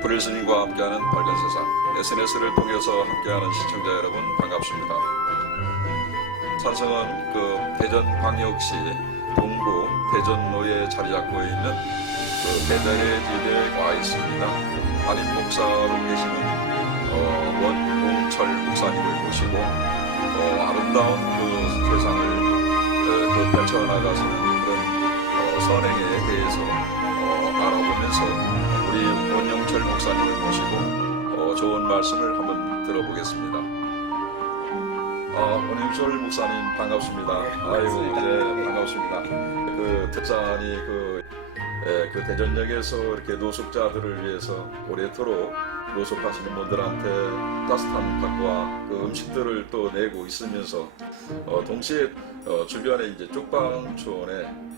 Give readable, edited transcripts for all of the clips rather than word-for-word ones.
불일 스님과 함께하는 밝은 세상, SNS를 통해서 함께하는 시청자 여러분 반갑습니다. 산성은 대전광역시 동구 대전로에 자리 잡고 있는 배달의 집에 와 있습니다. 담임 목사로 계시는 원봉철 목사님을 모시고 아름다운 세상을 펼쳐나가시는 그런 선행에 대해서 알아보면서 우리 원영철 목사님을 모시고 좋은 말씀을 한번 들어보겠습니다. 원영철 목사님 반갑습니다. 네, 반갑습니다. 특산이 대전역에서 이렇게 노숙자들을 위해서 오래도록 노숙하시는 분들한테 따뜻한 밥과 음식들을 또 내고 있으면서 동시에 주변에 이제 쪽방촌에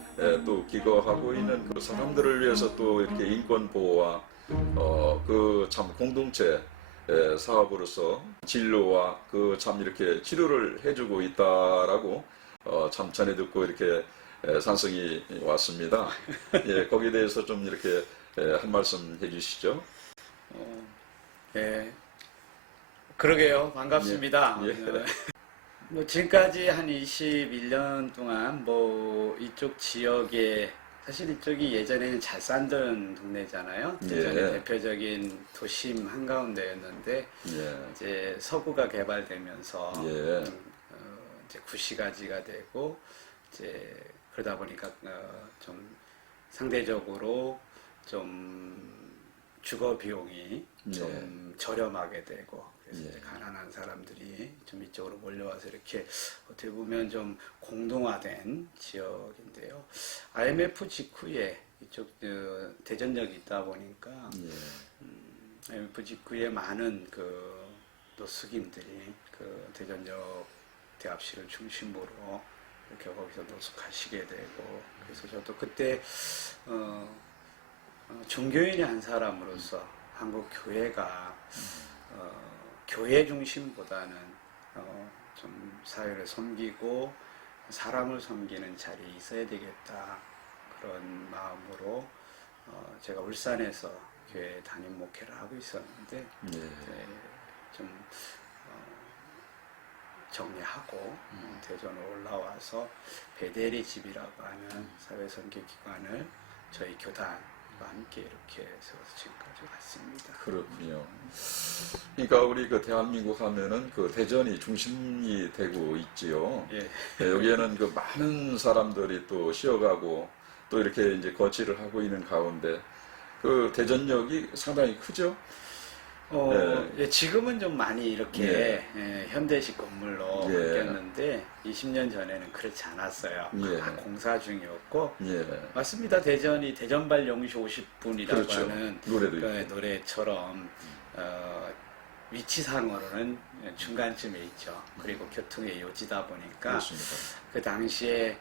또 기거하고 있는 그 사람들을 위해서 또 이렇게 인권 보호와 참 공동체 사업으로서 진로와 참 이렇게 치료를 해주고 있다라고 참 전해 듣고 이렇게 산성이 왔습니다. 예, 거기에 대해서 좀 이렇게 한 말씀 해주시죠. 네, 그러게요. 반갑습니다. 예. 지금까지 한 21년 동안 이쪽 지역에 사실 이쪽이 예전에는 잘 살던 동네잖아요. 대전의 대표적인 도심 한가운데였는데 이제 서구가 개발되면서 이제 구시가지가 되고 이제 그러다 보니까 좀 상대적으로 좀 주거 비용이 좀 저렴하게 되고 그래서 이제 가난한 사람들이 좀 이쪽으로 몰려와서 이렇게 어떻게 보면 좀 공동화된 지역인데요. IMF 직후에 이쪽 대전역이 있다 보니까 IMF 직후에 많은 노숙인들이 대전역 대합실을 중심으로 이렇게 거기서 노숙하시게 되고 그래서 저도 그때 종교인의 한 사람으로서 한국 교회가 교회 중심보다는 좀 사회를 섬기고 사람을 섬기는 자리에 있어야 되겠다 그런 마음으로 제가 울산에서 교회 담임 목회를 하고 있었는데 좀 정리하고 대전으로 올라와서 베델의 집이라고 하는 사회선교기관을 저희 교단과 함께 이렇게 세워서 지금까지 왔습니다. 그렇군요. 그러니까 우리 대한민국 하면은 대전이 중심이 되고 있지요. 여기에는 많은 사람들이 또 쉬어가고 또 이렇게 이제 거치를 하고 있는 가운데 대전역이 상당히 크죠. 지금은 좀 많이 이렇게 현대식 건물로 바뀌었는데 20년 전에는 그렇지 않았어요. 다 공사 중이었고 맞습니다. 대전이 대전발 영시 50분이라고 그렇죠. 하는 노래처럼 위치상으로는 중간쯤에 있죠. 그리고 교통의 요지다 보니까 그 당시에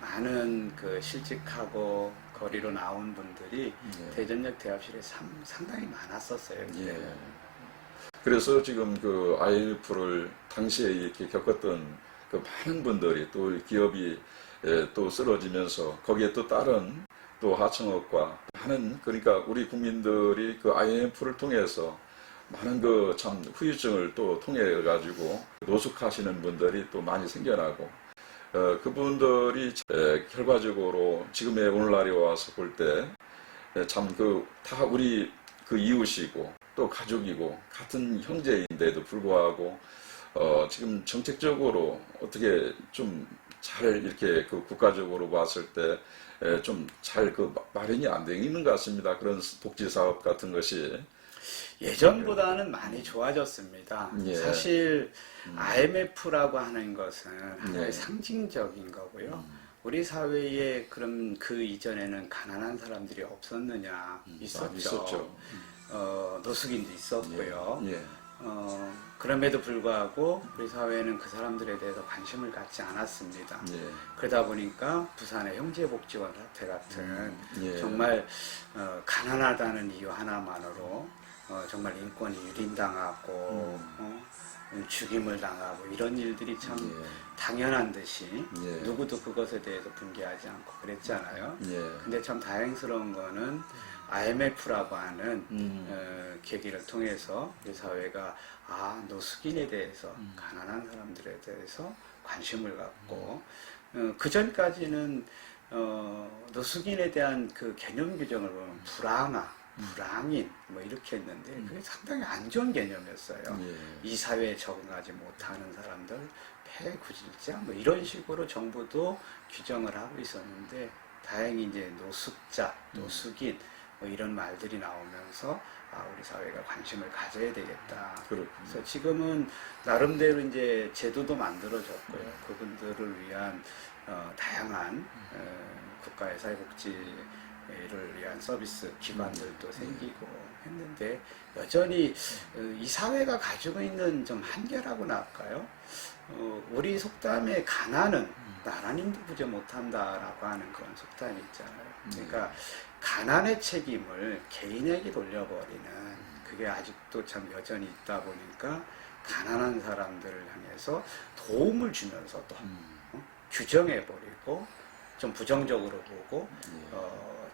많은 실직하고 거리로 나온 분들이 대전역 대합실에 상당히 많았었어요. 그래서 지금 IMF를 당시에 이렇게 겪었던 많은 분들이 또 기업이 또 쓰러지면서 거기에 또 다른 또 하청업과 많은 그러니까 우리 국민들이 IMF를 통해서 많은 참 후유증을 또 통해 가지고 노숙하시는 분들이 또 많이 생겨나고 그분들이 결과적으로 지금의 오늘날에 와서 볼 때 참 다 우리 이웃이고 또 가족이고 같은 형제인데도 불구하고 지금 정책적으로 어떻게 좀 잘 이렇게 국가적으로 봤을 때 좀 잘 마련이 안 되는 것 같습니다. 그런 복지 사업 같은 것이 예전보다는 많이 좋아졌습니다. 사실 IMF라고 하는 것은 하나의 상징적인 거고요. 우리 사회에 그럼 그 이전에는 가난한 사람들이 없었느냐? 있었죠. 노숙인도 있었고요. 그럼에도 불구하고 우리 사회는 그 사람들에 대해서 관심을 갖지 않았습니다. 그러다 보니까 부산의 형제복지원 사태 같은 정말 가난하다는 이유 하나만으로 정말 인권이 유린당하고 죽임을 당하고 이런 일들이 참 당연한 듯이 예. 누구도 그것에 대해서 분개하지 않고 그랬잖아요. 예. 근데 참 다행스러운 거는 IMF라고 하는 계기를 통해서 우리 사회가 노숙인에 대해서 가난한 사람들에 대해서 관심을 갖고 그 전까지는 노숙인에 대한 그 개념 규정을 보면 불황인 뭐 이렇게 했는데 그게 상당히 안 좋은 개념이었어요. 예. 이 사회에 적응하지 못하는 사람들, 폐구질자 뭐 이런 식으로 정부도 규정을 하고 있었는데 다행히 이제 노숙자, 노숙인 뭐 이런 말들이 나오면서 우리 사회가 관심을 가져야 되겠다. 그렇군요. 그래서 지금은 나름대로 이제 제도도 만들어졌고요. 그분들을 위한 다양한 국가의 사회복지를 위한 서비스 기관들도 생기고 했는데 여전히 이 사회가 가지고 있는 좀 한계라고나 할까요? 우리 속담에 가난은 나라님도 부져 못한다라고 하는 그런 속담이 있잖아요. 그러니까 가난의 책임을 개인에게 돌려버리는 그게 아직도 참 여전히 있다 보니까 가난한 사람들을 향해서 도움을 주면서도 규정해버리고 좀 부정적으로 보고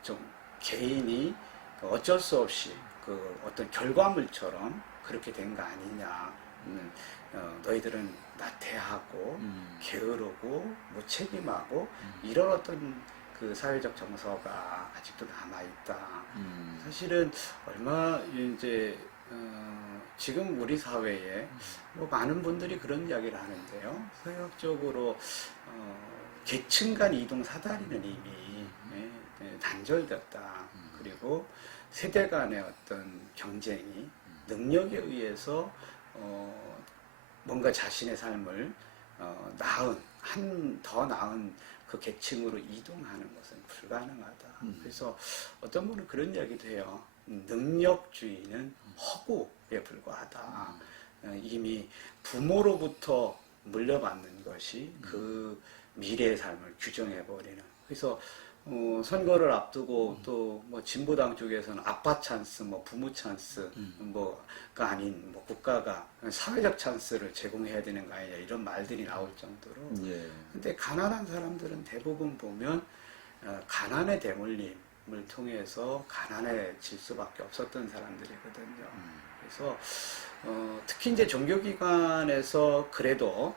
좀 개인이 어쩔 수 없이 그 어떤 결과물처럼 그렇게 된 거 아니냐. 너희들은 나태하고 게으르고 무책임하고 이런 어떤 그 사회적 정서가 아직도 남아있다. 사실은 얼마 이제 지금 우리 사회에 뭐 많은 분들이 그런 이야기를 하는데요. 사회학적으로 계층 간 이동 사다리는 이미 단절됐다. 그리고 세대 간의 어떤 경쟁이 능력에 의해서 뭔가 자신의 삶을 더 나은 그 계층으로 이동하는 것은 불가능하다. 그래서 어떤 분은 그런 이야기도 해요. 능력주의는 허구에 불과하다. 이미 부모로부터 물려받는 것이 그 미래의 삶을 규정해버리는. 그래서 선거를 앞두고 또 뭐 진보당 쪽에서는 아빠 찬스, 뭐 부모 찬스, 뭐가 아닌 뭐 국가가 사회적 찬스를 제공해야 되는 거 아니냐 이런 말들이 나올 정도로. 예. 근데 가난한 사람들은 대부분 보면 가난의 대물림을 통해서 가난해질 수밖에 없었던 사람들이거든요. 그래서 특히 이제 종교기관에서 그래도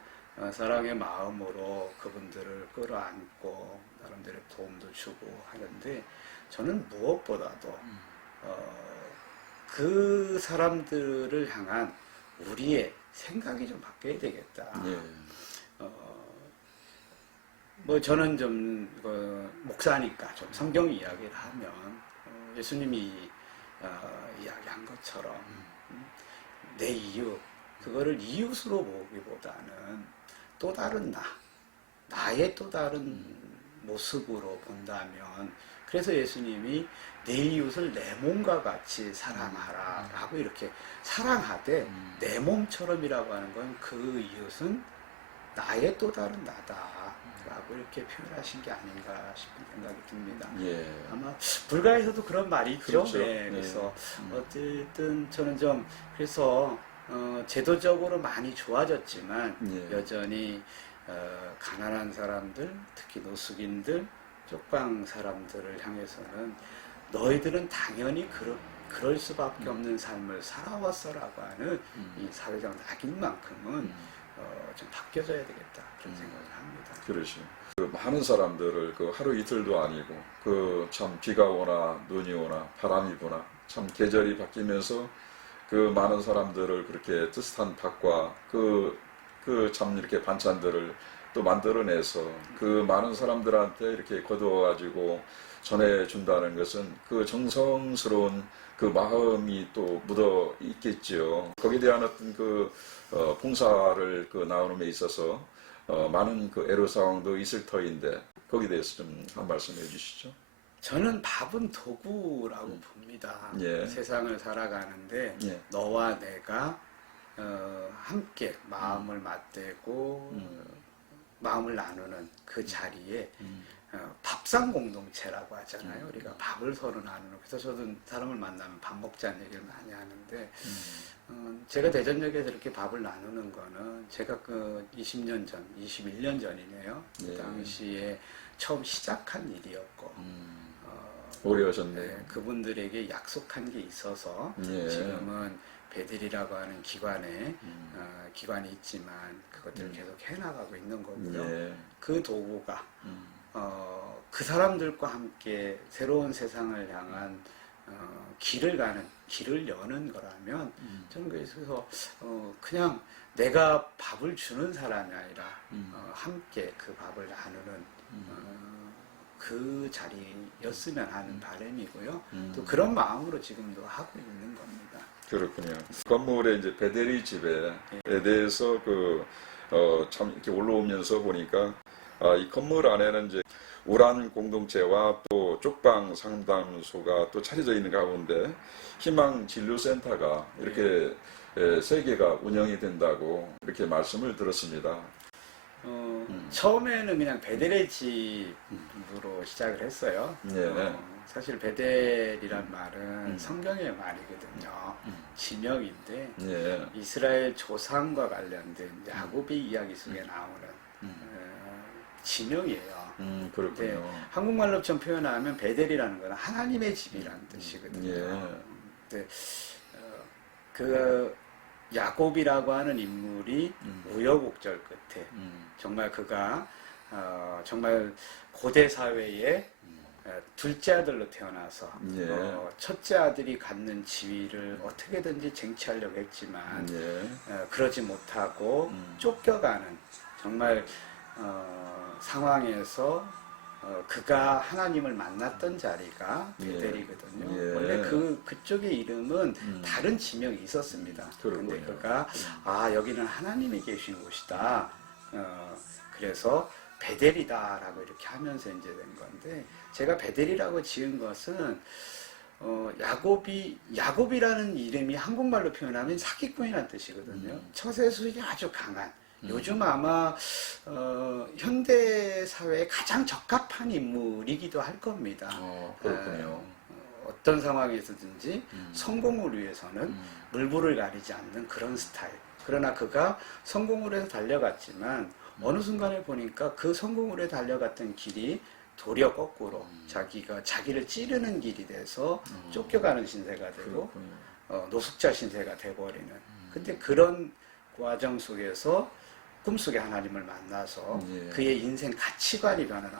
사랑의 마음으로 그분들을 끌어안고 나름대로 도움도 주고 하는데 저는 무엇보다도 그 사람들을 향한 우리의 생각이 좀 바뀌어야 되겠다. 예. 뭐 저는 좀 목사니까 좀 성경 이야기를 하면 예수님이 이야기한 것처럼 내 이웃 그거를 이웃으로 보기보다는 또 다른 나의 또 다른 모습으로 본다면 그래서 예수님이 내 이웃을 내 몸과 같이 사랑하라 라고 이렇게 사랑하되 내 몸처럼이라고 하는 건 그 이웃은 나의 또 다른 나다 라고 이렇게 표현하신 게 아닌가 싶은 생각이 듭니다. 예. 아마 불가에서도 그런 말이 있죠. 그렇죠. 네, 그래서 어쨌든 저는 좀 그래서 제도적으로 많이 좋아졌지만 예. 여전히 가난한 사람들, 특히 노숙인들, 쪽방 사람들을 향해서는 너희들은 당연히 그럴 수밖에 없는 삶을 살아왔어라고 하는 이 사회적 낙인만큼은 좀 바뀌어져야 되겠다 그런 생각을 합니다. 그러시. 그 많은 사람들을 그 하루 이틀도 아니고 그 참 비가 오나 눈이 오나 바람이 부나 참 계절이 바뀌면서 그 많은 사람들을 그렇게 뜨뜻한 밥과 그 참 이렇게 반찬들을 또 만들어내서 그 많은 사람들한테 이렇게 거두어가지고 전해준다는 것은 그 정성스러운 그 마음이 또 묻어 있겠죠. 거기에 대한 어떤 그 봉사를 그 나눔에 있어서 많은 그 애로사항도 있을 터인데 거기에 대해서 좀 한 말씀 해주시죠. 저는 밥은 도구라고 봅니다. 예. 세상을 살아가는데 예. 너와 내가 함께 마음을 맞대고 마음을 나누는 그 자리에 밥상 공동체라고 하잖아요. 우리가 밥을 서로 나누는. 그래서 저도 사람을 만나면 밥 먹자는 얘기를 많이 하는데 제가 대전역에서 이렇게 밥을 나누는 거는 제가 그 20년 전, 21년 전이네요. 그 예. 당시에 처음 시작한 일이었고 오래 하셨네. 네, 그분들에게 약속한 게 있어서 예. 지금은 베들이라고 하는 기관이 있지만 그것들을 계속 해나가고 있는 거고요. 예. 그 도구가 그 사람들과 함께 새로운 세상을 향한 길을 여는 거라면 저는 그래서 그냥 내가 밥을 주는 사람이 아니라 함께 그 밥을 나누는 그 자리였으면 하는 바람이고요. 또 그런 마음으로 지금도 하고 있는 겁니다. 그렇군요. 건물의 이제 베데리 집에 대해서 참 이렇게 올라오면서 보니까 이 건물 안에는 이제 우란 공동체와 또 쪽방 상담소가 또 차려져 있는 가운데 희망 진료센터가 이렇게 세 개가 운영이 된다고 이렇게 말씀을 들었습니다. 처음에는 그냥 베델의 집으로 시작을 했어요. 네. 사실 베델이란 말은 성경의 말이거든요. 지명인데 예. 이스라엘 조상과 관련된 야곱의 이야기 속에 나오는 지명이에요. 그렇군요. 한국말로 좀 표현하면 베델이라는 건 하나님의 집이라는 뜻이거든요. 예. 근데 그 야곱이라고 하는 인물이 우여곡절 끝에 정말 그가 정말 고대 사회에 둘째 아들로 태어나서 예. 첫째 아들이 갖는 지위를 어떻게든지 쟁취하려고 했지만 예. 그러지 못하고 쫓겨가는 정말 상황에서 그가 하나님을 만났던 자리가 베델이거든요. 예. 원래 그쪽의 이름은 다른 지명이 있었습니다. 그런데 그렇군요. 그가 여기는 하나님이 계신 곳이다. 그래서 베델이다라고 이렇게 하면서 이제 된 건데 제가 베델이라고 지은 것은 야곱이라는 이름이 한국말로 표현하면 사기꾼이라는 뜻이거든요. 처세술이 아주 강한. 요즘 아마 현대 사회에 가장 적합한 인물이기도 할 겁니다. 그렇군요. 어떤 상황에서든지 성공을 위해서는 물불을 가리지 않는 그런 스타일. 그러나 그가 성공을 해서 달려갔지만 어느 순간에 보니까 그 성공을 해서 달려갔던 길이 도리어 거꾸로 자기를 찌르는 길이 돼서 쫓겨가는 신세가 되고 노숙자 신세가 돼버리는. 근데 그런 과정 속에서 꿈속에 하나님을 만나서 그의 인생 가치관이 변하는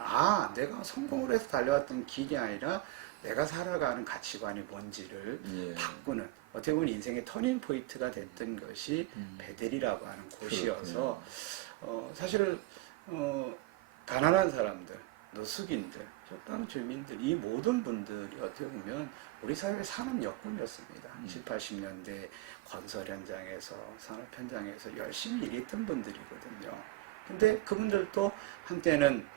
내가 성공을 해서 달려왔던 길이 아니라 내가 살아가는 가치관이 뭔지를 바꾸는 어떻게 보면 인생의 터닝 포인트가 됐던 것이 베델이라고 하는 곳이어서 사실 가난한 사람들, 노숙인들, 적당한 주민들 이 모든 분들이 어떻게 보면 우리 사회의 산업 여건이었습니다. 70, 80년대 건설 현장에서 산업 현장에서 열심히 일했던 분들이거든요. 근데 그분들도 한때는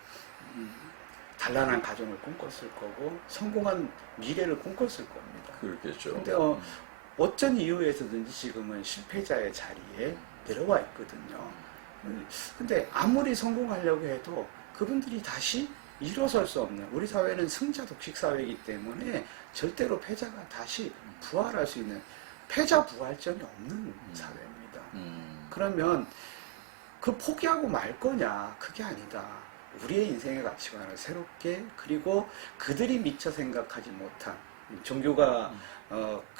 단란한 가정을 꿈꿨을 거고 성공한 미래를 꿈꿨을 겁니다. 그렇겠죠. 근데 어쩐 이유에서든지 지금은 실패자의 자리에 내려와 있거든요. 근데 아무리 성공하려고 해도 그분들이 다시 일어설 수 없는, 우리 사회는 승자 독식 사회이기 때문에 절대로 패자가 다시 부활할 수 있는 패자 부활점이 없는 사회입니다. 그러면 그 포기하고 말 거냐? 그게 아니다. 우리의 인생의 가치관을 새롭게, 그리고 그들이 미처 생각하지 못한 종교가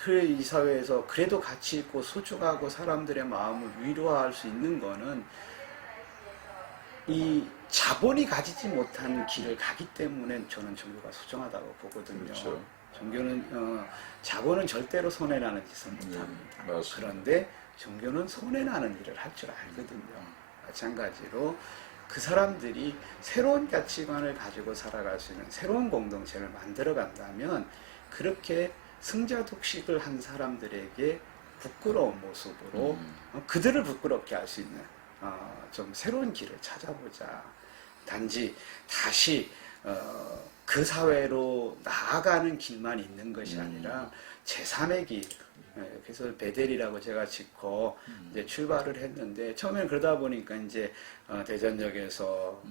이 사회에서 그래도 가치 있고 소중하고 사람들의 마음을 위로할 수 있는 거는 이 자본이 가지지 못하는 길을 가기 때문에 저는 종교가 소중하다고 보거든요. 그렇죠. 종교는 자본은 절대로 손해나는 짓을 못합니다. 맞습니다. 그런데 종교는 손해나는 일을 할 줄 알거든요. 마찬가지로 그 사람들이 새로운 가치관을 가지고 살아갈 수 있는 새로운 공동체를 만들어 간다면 그렇게 승자 독식을 한 사람들에게 부끄러운 모습으로 그들을 부끄럽게 할 수 있는 좀 새로운 길을 찾아보자. 단지 다시 그 사회로 나아가는 길만 있는 것이 아니라 제3의 길, 그래서 베델이라고 제가 짓고 이제 출발을 했는데 처음에는 그러다 보니까 이제 대전역에서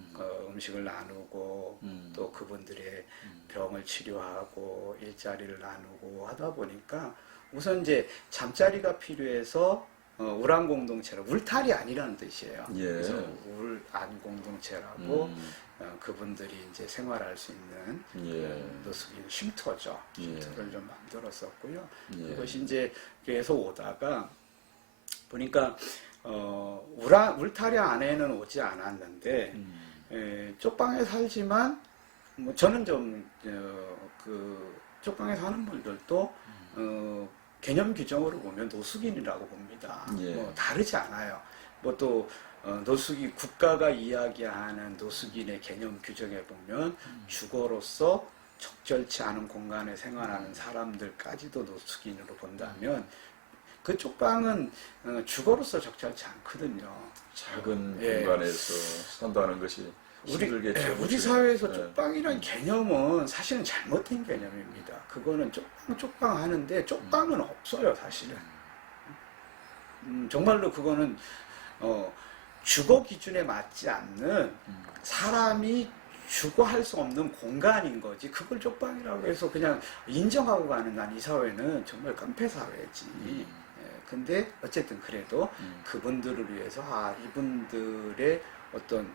음식을 나누고 또 그분들의 병을 치료하고 일자리를 나누고 하다 보니까 우선 이제 잠자리가 필요해서 울안 공동체라 울탈이 아니라는 뜻이에요. 예. 그래서 울안 공동체라고 그분들이 이제 생활할 수 있는 노숙인 쉼터죠. 쉼터를 좀 만들었었고요. 예. 그것이 이제 그래서 오다가 보니까 울타리 안에는 오지 않았는데 쪽방에 살지만 뭐 저는 좀 그 쪽방에 사는 분들도 개념 규정으로 보면 노숙인이라고 봅니다. 예. 뭐 다르지 않아요. 뭐 또 노숙인 국가가 이야기하는 노숙인의 개념 규정에 보면 주거로서 적절치 않은 공간에 생활하는 사람들까지도 노숙인으로 본다면 그 쪽방은 주거로서 적절치 않거든요. 작은 예. 공간에서 산다는 것이 힘들겠죠. 우리 사회에서 예. 쪽방이란 개념은 사실은 잘못된 개념입니다. 그거는 쪽방 하는데 쪽방은 없어요, 사실은. 정말로 그거는 주거 기준에 맞지 않는 사람이 주거할 수 없는 공간인 거지. 그걸 쪽방이라고 해서 그냥 인정하고 가는 난 이 사회는 정말 깡패 사회지. 근데 어쨌든 그래도 그분들을 위해서 이분들의 어떤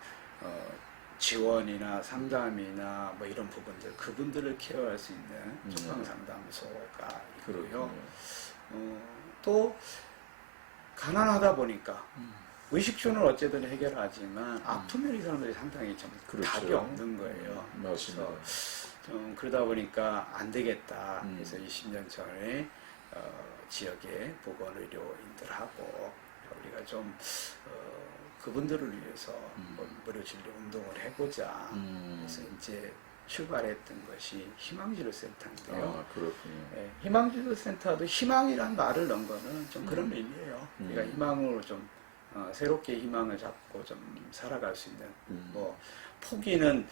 지원이나 상담이나 뭐 이런 부분들 그분들을 케어할 수 있는 쪽방 상담소가 있고요. 또 가난하다 보니까 의식주는 어쨌든 해결하지만 아프면 이 사람들이 상당히 좀 그렇죠. 답이 없는 거예요. 맞습니다. 그래서 좀 그러다 보니까 안 되겠다. 그래서 20년 전에 지역의 보건의료인들하고 우리가 좀 그분들을 위해서 무료 진료 운동을 해보자. 그래서 이제 출발했던 것이 희망치료센터인데요. 아, 그렇군요. 희망치료센터도 희망이란 말을 넣은 거는 좀 그런 의미예요. 우리가 희망으로 좀 새롭게 희망을 잡고 좀 살아갈 수 있는 뭐 포기는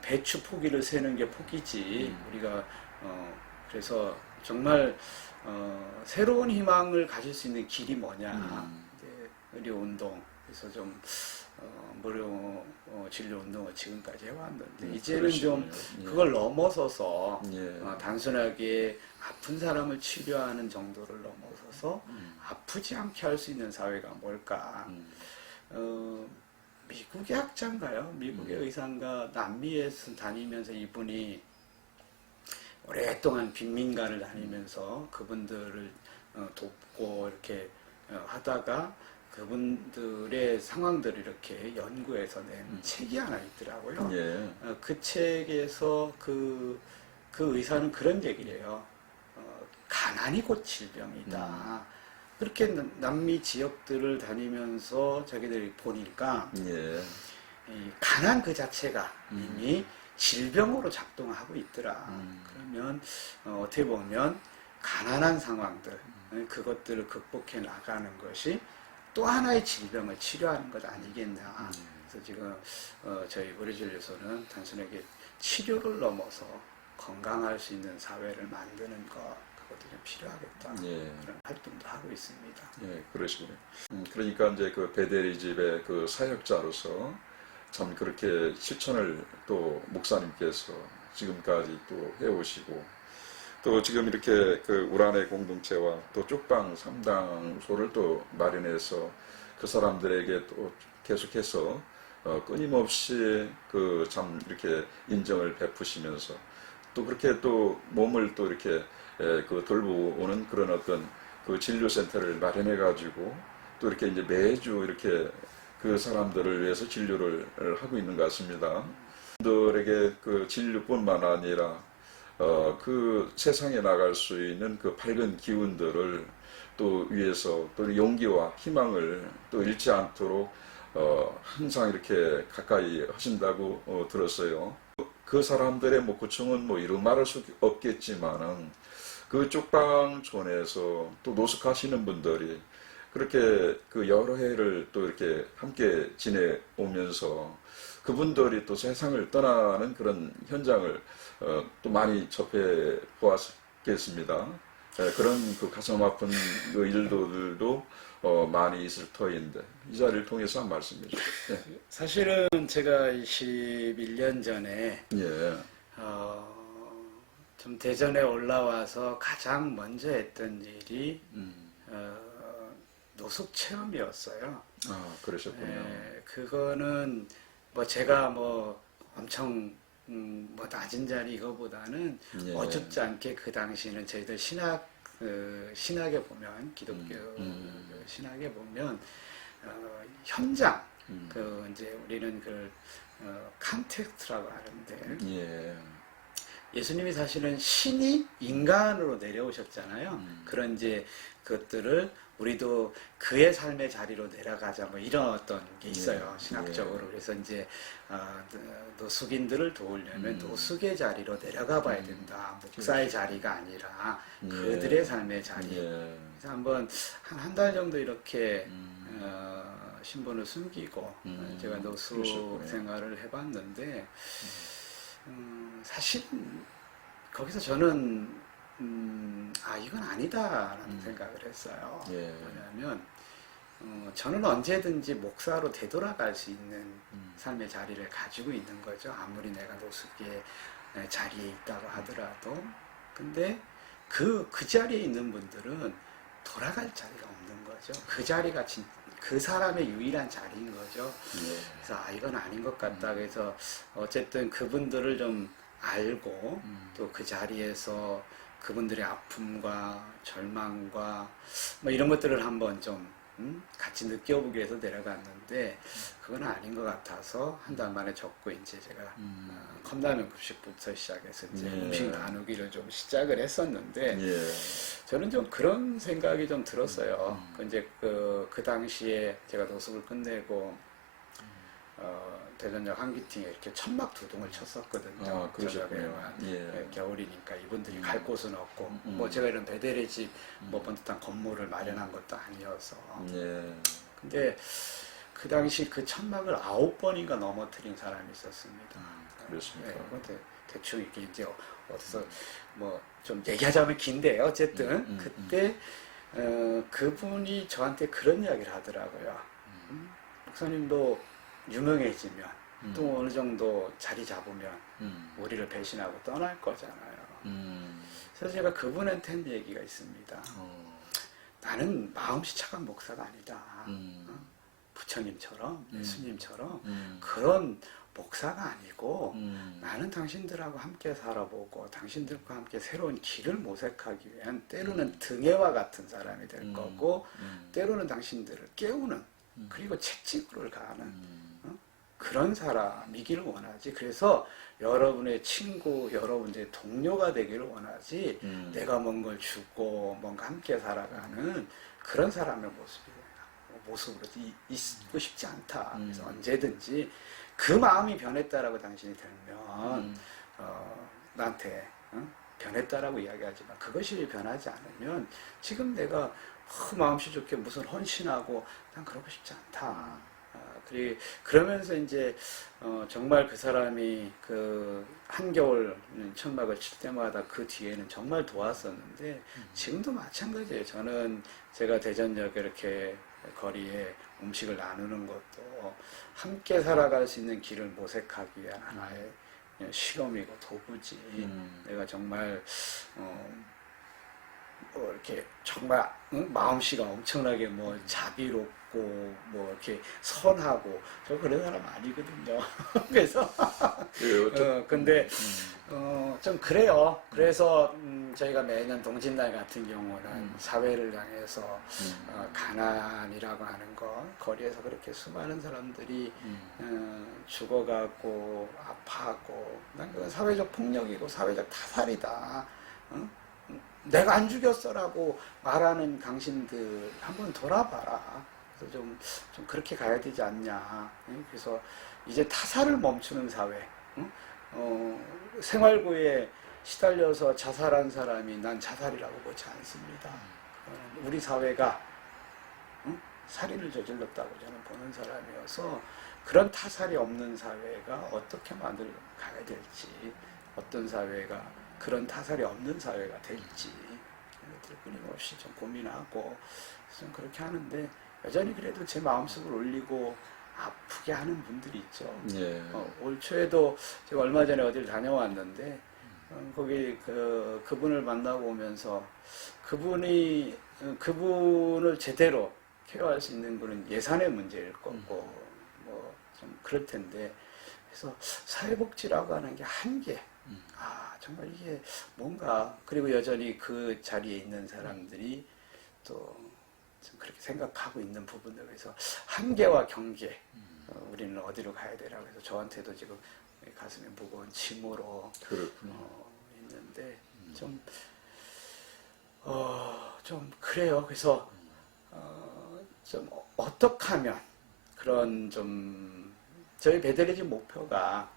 배추 포기를 세는 게 포기지. 우리가 그래서 정말 새로운 희망을 가질 수 있는 길이 뭐냐. 이제 의료 운동. 그래서 좀 무료 진료 운동을 지금까지 해왔는데 이제는 좀 그걸 넘어서서 단순하게 아픈 사람을 치료하는 정도를 넘어서서 아프지 않게 할 수 있는 사회가 뭘까? 미국의 학자인가요? 미국의 의사인가 남미에서 다니면서 이분이 오랫동안 빈민가를 다니면서 그분들을 돕고 이렇게 하다가 그분들의 상황들을 이렇게 연구해서 낸 책이 하나 있더라고요. 예. 그 책에서 그 의사는 그런 얘기를 해요. 가난이 곧 질병이다. 그렇게 남미 지역들을 다니면서 자기들이 보니까 예. 이 가난 그 자체가 이미 질병으로 작동하고 있더라. 그러면 어떻게 보면 가난한 상황들 그것들을 극복해 나가는 것이 또 하나의 질병을 치료하는 것 아니겠나. 그래서 지금 저희 무료진료소는 단순하게 치료를 넘어서 건강할 수 있는 사회를 만드는 것 그것도 좀 필요하겠다. 예. 그런 활동도 하고 있습니다. 예, 그러시군요. 그러니까 이제 그 베데리 집의 그 사역자로서 참 그렇게 실천을 또 목사님께서 지금까지 또 해오시고 또 지금 이렇게 그 우란의 공동체와 또 쪽방 상담소를 또 마련해서 그 사람들에게 또 계속해서 끊임없이 그 참 이렇게 인정을 베푸시면서 또 그렇게 또 몸을 또 이렇게 그 돌보는 그런 어떤 그 진료센터를 마련해 가지고 또 이렇게 이제 매주 이렇게 그 사람들을 위해서 진료를 하고 있는 것 같습니다. 그들에게 그 진료뿐만 아니라 그 세상에 나갈 수 있는 그 밝은 기운들을 또 위해서 또 용기와 희망을 또 잃지 않도록 항상 이렇게 가까이 하신다고 들었어요. 그 사람들의 뭐 고충은 뭐 이루 말할 수 없겠지만은 그 쪽방촌에서 또 노숙하시는 분들이 그렇게 그 여러 해를 또 이렇게 함께 지내오면서 그분들이 또 세상을 떠나는 그런 현장을 또 많이 접해 보았겠습니다. 그런 그 가슴 아픈 그 일들도 많이 있을 터인데 이 자리를 통해서 한 말씀해 주세요. 사실은 제가 21년 전에 예. 좀 대전에 올라와서 가장 먼저 했던 일이 노숙 체험이었어요. 아, 그러셨군요. 그거는 뭐 제가 뭐 엄청 뭐 낮은 자리 이거보다는 예. 어줍지 않게 그 당시는 저희들 신학에 보면 기독교 신학에 보면 현장 그 이제 우리는 그 컨텍스트라고 하는데 예. 예수님이 사실은 신이 인간으로 내려오셨잖아요. 그런 이제 그것들을 우리도 그의 삶의 자리로 내려가자 뭐 이런 어떤 게 있어요. 예. 신학적으로. 예. 그래서 이제 노숙인들을 도우려면 노숙의 자리로 내려가 봐야 된다. 목사의 자리가 아니라 예. 그들의 삶의 자리. 예. 그래서 한번 한 달 정도 이렇게 신분을 숨기고 제가 노숙 그러셨군요. 생활을 해봤는데 사실 거기서 저는 이건 아니다라는 생각을 했어요. 예. 뭐냐면 저는 언제든지 목사로 되돌아갈 수 있는 삶의 자리를 가지고 있는 거죠. 아무리 내가 노숙의 자리에 있다고 하더라도. 근데 그 자리에 있는 분들은 돌아갈 자리가 없는 거죠. 그 자리가 그 사람의 유일한 자리인 거죠. 예. 그래서 이건 아닌 것 같다. 그래서 어쨌든 그분들을 좀 알고 또 그 자리에서 그분들의 아픔과 절망과 뭐 이런 것들을 한번 좀 같이 느껴보기 위해서 내려갔는데 그건 아닌 것 같아서 한 달 만에 접고 이제 제가 컵라면 급식부터 시작해서 이제 예. 음식 나누기를 좀 시작을 했었는데 예. 저는 좀 그런 생각이 좀 들었어요. 이제 그 당시에 제가 노숙을 끝내고 대전역 한기팅에 이렇게 천막 두둥을 쳤었거든요. 아, 그러셨군요. 저녁에만. 예. 겨울이니까 이분들이 갈 곳은 없고 뭐 제가 이런 베델의 집 뭐 번듯한 건물을 마련한 것도 아니어서. 예. 근데 그 당시 그 천막을 9번인가 넘어뜨린 사람이 있었습니다. 그렇습니까? 근데 대충 이게 이제 어디서 뭐 좀 얘기하자면 긴데 어쨌든 그때 그분이 저한테 그런 이야기를 하더라고요. 목사님도 유명해지면 또 어느 정도 자리 잡으면 우리를 배신하고 떠날 거잖아요. 그래서 제가 그분한테 한 얘기가 있습니다. 나는 마음씨 착한 목사가 아니다. 부처님처럼 예수님처럼 그런 목사가 아니고 나는 당신들하고 함께 살아보고 당신들과 함께 새로운 길을 모색하기 위한 때로는 등해와 같은 사람이 될 거고 때로는 당신들을 깨우는 그리고 채찍을 가하는 그런 사람이기를 원하지. 그래서 여러분의 친구, 여러분의 동료가 되기를 원하지. 내가 뭔가를 주고 뭔가 함께 살아가는 그런 사람의 모습으로 있고 싶지 않다. 그래서 언제든지 그 마음이 변했다라고 당신이 들면 나한테 변했다라고 이야기하지만 그것이 변하지 않으면 지금 내가 마음씨 좋게 무슨 헌신하고 난 그러고 싶지 않다. 그러면서 이제 정말 그 사람이 그 한겨울 천막을 칠 때마다 그 뒤에는 정말 도왔었는데 지금도 마찬가지예요. 저는 제가 대전역에 이렇게 거리에 음식을 나누는 것도 함께 살아갈 수 있는 길을 모색하기 위한 하나의 실험이고 도구지. 내가 정말 뭐 이렇게 정말 마음씨가 엄청나게 뭐 자비롭고 뭐 이렇게 선하고 저 그런 사람 아니거든요. 그래서 근데 좀 그래요. 그래서 저희가 매년 동짓날 같은 경우는 사회를 향해서 가난이라고 하는 것 거리에서 그렇게 수많은 사람들이 죽어가고 아파하고 난 그건 사회적 폭력이고 사회적 타살이다. 내가 안 죽였어라고 말하는 당신들 한번 돌아봐라. 그래서 좀 그렇게 가야 되지 않냐. 그래서 이제 타살을 멈추는 사회. 생활고에 시달려서 자살한 사람이 난 자살이라고 보지 않습니다. 우리 사회가 살인을 저질렀다고 저는 보는 사람이어서 그런 타살이 없는 사회가 어떻게 만들어 가야 될지 어떤 사회가 그런 타살이 없는 사회가 될지 것들 끊임없이 좀 고민하고 좀 그렇게 하는데 여전히 그래도 제 마음속을 울리고 아프게 하는 분들이 있죠. 예. 올 초에도 제가 얼마 전에 어디를 다녀왔는데 거기 그분을 만나고 오면서 그분을 제대로 케어할 수 있는 분은 예산의 문제일 거고 뭐 좀 그럴 텐데 그래서 사회복지라고 하는 게 한계. 정말 이게 뭔가 그리고 여전히 그 자리에 있는 사람들이 또 좀 그렇게 생각하고 있는 부분들 그래서 한계와 경계 우리는 어디로 가야 되라고 해서 저한테도 지금 가슴에 무거운 짐으로 있는데 좀 그래요. 그래서 좀 어떻게 하면 그런 좀 저희 베들레헴 목표가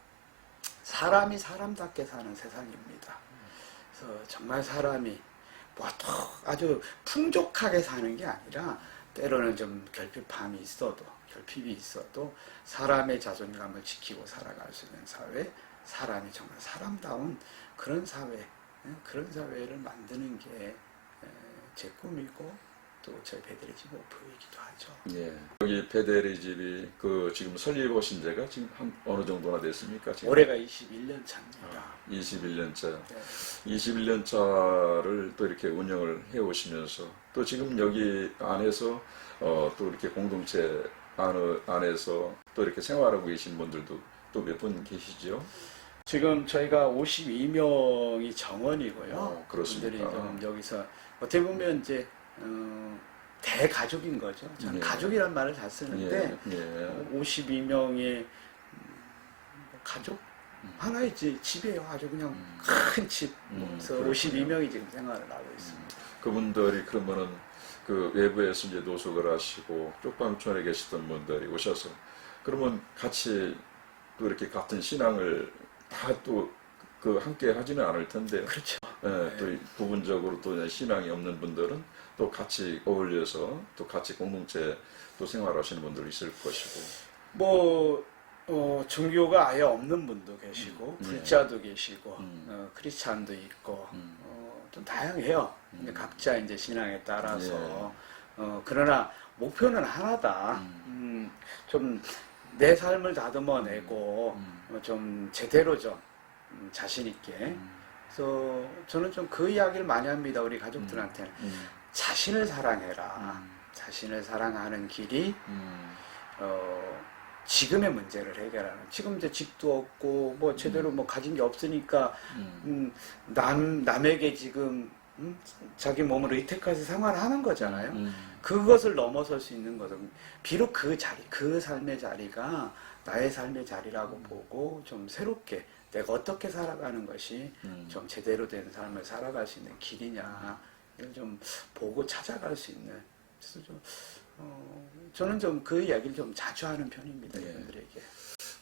사람이 사람답게 사는 세상입니다. 그래서 정말 사람이 뭐 아주 풍족하게 사는 게 아니라 때로는 좀 결핍이 있어도 사람의 자존감을 지키고 살아갈 수 있는 사회, 사람이 정말 사람다운 그런 사회, 그런 사회를 만드는 게 제 꿈이고 또 저희 베델의 집 목표이기도 하죠. 예. 여기 베델의 집이 지금 설립하신 지가 지금 어느 정도나 됐습니까? 지금? 올해가 21년 차입니다. 21년 차. 네. 21년 차를 또 이렇게 운영을 해 오시면서 또 지금 여기 안에서 또 이렇게 공동체 안에서 또 이렇게 생활하고 계신 분들도 또 몇 분 계시죠? 지금 저희가 52명이 정원이고요. 그렇습니까? 분들이 좀 여기서 어떻게 보면 이제 대가족인 거죠. 저는 예. 가족이란 말을 잘 쓰는데 예. 52명의 가족 하나의 집이에요. 아주 그냥 큰 집. 그래서 그렇군요. 52명이 지금 생활을 하고 있습니다. 그분들이 그러면은 그 외부에서 이제 노숙을 하시고 쪽방촌에 계시던 분들이 오셔서 그러면 같이 또 이렇게 같은 신앙을 다 또 함께 하지는 않을 텐데요. 그렇죠. 예, 또 부분적으로 또 신앙이 없는 분들은 또 같이 어울려서 또 같이 공동체 또 생활하시는 분들이 있을 것이고. 뭐 종교가 아예 없는 분도 계시고 불자도 계시고 크리스찬도 있고 좀 다양해요. 근데 각자 이제 신앙에 따라서 그러나 목표는 하나다. 좀 내 삶을 다듬어내고 좀 제대로 좀 자신 있게. 그래서 저는 좀 그 이야기를 많이 합니다. 우리 가족들한테는 자신을 사랑해라. 자신을 사랑하는 길이 지금의 문제를 해결하는. 지금 이제 집도 없고 뭐 제대로 뭐 가진 게 없으니까 남에게 지금 자기 몸을 의택해서 생활하는 거잖아요. 그것을 넘어설 수 있는 것은 비록 그 자리, 그 삶의 자리가 나의 삶의 자리라고 보고 좀 새롭게 내가 어떻게 살아가는 것이 좀 제대로 된 삶을 살아갈 수 있는 길이냐 이걸 좀 보고 찾아갈 수 있는. 그래서 좀 저는 좀 그 이야기를 좀 자주 하는 편입니다. 이분들에게.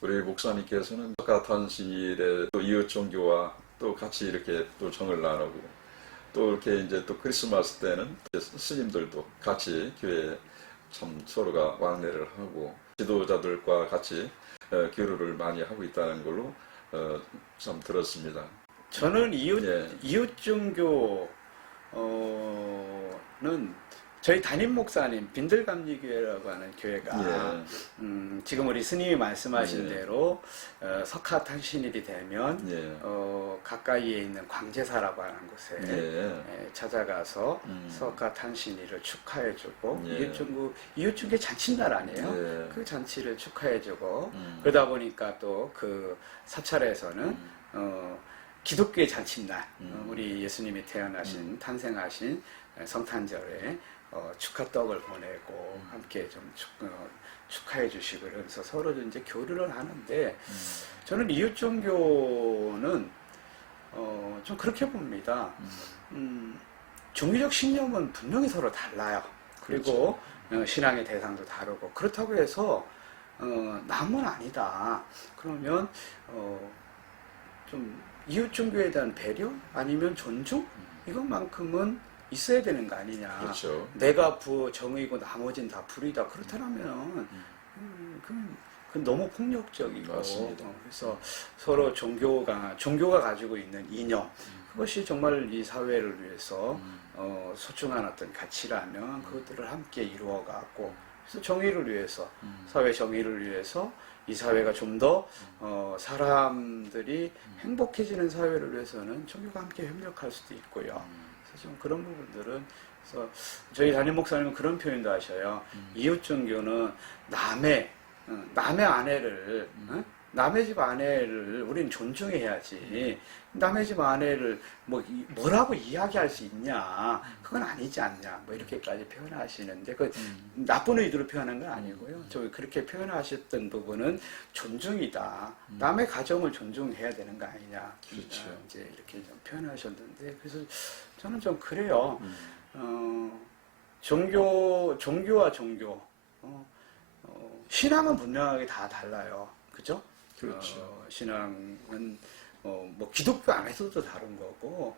우리 목사님께서는 석가탄신일에 또 이웃 종교와 또 같이 이렇게 또 정을 나누고 또 이렇게 이제 또 크리스마스 때는 스님들도 같이 교회에 참 서로가 왕래를 하고 지도자들과 같이 교류를 많이 하고 있다는 걸로 참 들었습니다. 저는 이웃 종교는 저희 담임 목사님 빈들감리교회라고 하는 교회가 지금 우리 스님이 말씀하신 대로 석가탄신일이 되면 가까이에 있는 광제사라고 하는 곳에 찾아가서 석가탄신일을 축하해주고 이웃종교 잔칫날 아니에요. 그 잔치를 축하해주고 그러다 보니까 또 그 사찰에서는 기독교의 잔칫날 우리 예수님이 태어나신 탄생하신 성탄절에 축하떡을 보내고 함께 좀 축하해 주시고 그래서 서로 이제 교류를 하는데 저는 이웃 종교는 좀 그렇게 봅니다. 종교적 신념은 분명히 서로 달라요. 그리고 신앙의 대상도 다르고 그렇다고 해서 남은 아니다. 그러면 좀 이웃 종교에 대한 배려 아니면 존중 이것만큼은 있어야 되는 거 아니냐. 그렇죠. 내가 정의고 나머지는 다 불이다. 그렇다면 그건 너무 폭력적이고. 맞습니다. 그래서 서로 종교가 가지고 있는 이념 그것이 정말 이 사회를 위해서 소중한 어떤 가치라면 그것들을 함께 이루어가고 그래서 정의를 위해서 사회 정의를 위해서 이 사회가 좀 더 사람들이 행복해지는 사회를 위해서는 종교가 함께 협력할 수도 있고요. 그래서 좀 그런 부분들은 그래서 저희 담임 목사님은 그런 표현도 하셔요. 이웃 종교는 남의 아내를 남의 집 아내를 우리는 존중해야지. 남의 집 아내를 뭐라고 이야기할 수 있냐? 그건 아니지 않냐? 뭐 이렇게까지 표현하시는데 그 나쁜 의도로 표현한 건 아니고요. 저 그렇게 표현하셨던 부분은 존중이다. 남의 가정을 존중해야 되는 거 아니냐? 그렇죠. 이제 이렇게 좀 표현하셨는데 그래서 저는 좀 그래요. 종교와 종교, 신앙은 분명하게 다 달라요. 그죠? 그렇죠. 신앙은 뭐 기독교 안에서도 다른 거고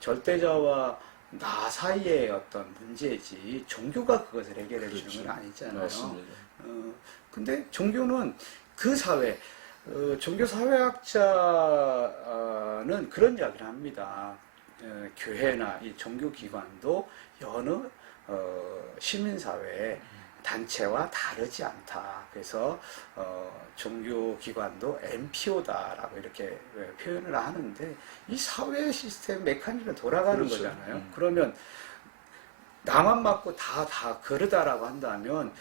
절대자와 나 사이의 어떤 문제지 종교가 그것을 해결해 주는 그렇죠. 건 아니잖아요. 맞습니다. 근데 종교는 그 사회 종교 사회학자는 그런 이야기를 합니다. 교회나 이 종교 기관도 여느 시민사회 단체와 다르지 않다. 그래서 종교 기관도 NPO다라고 이렇게 표현을 하는데 이 사회 시스템 메커니즘이 돌아가는 그렇죠. 거잖아요. 그러면 나만 맞고 다 그러다라고 한다면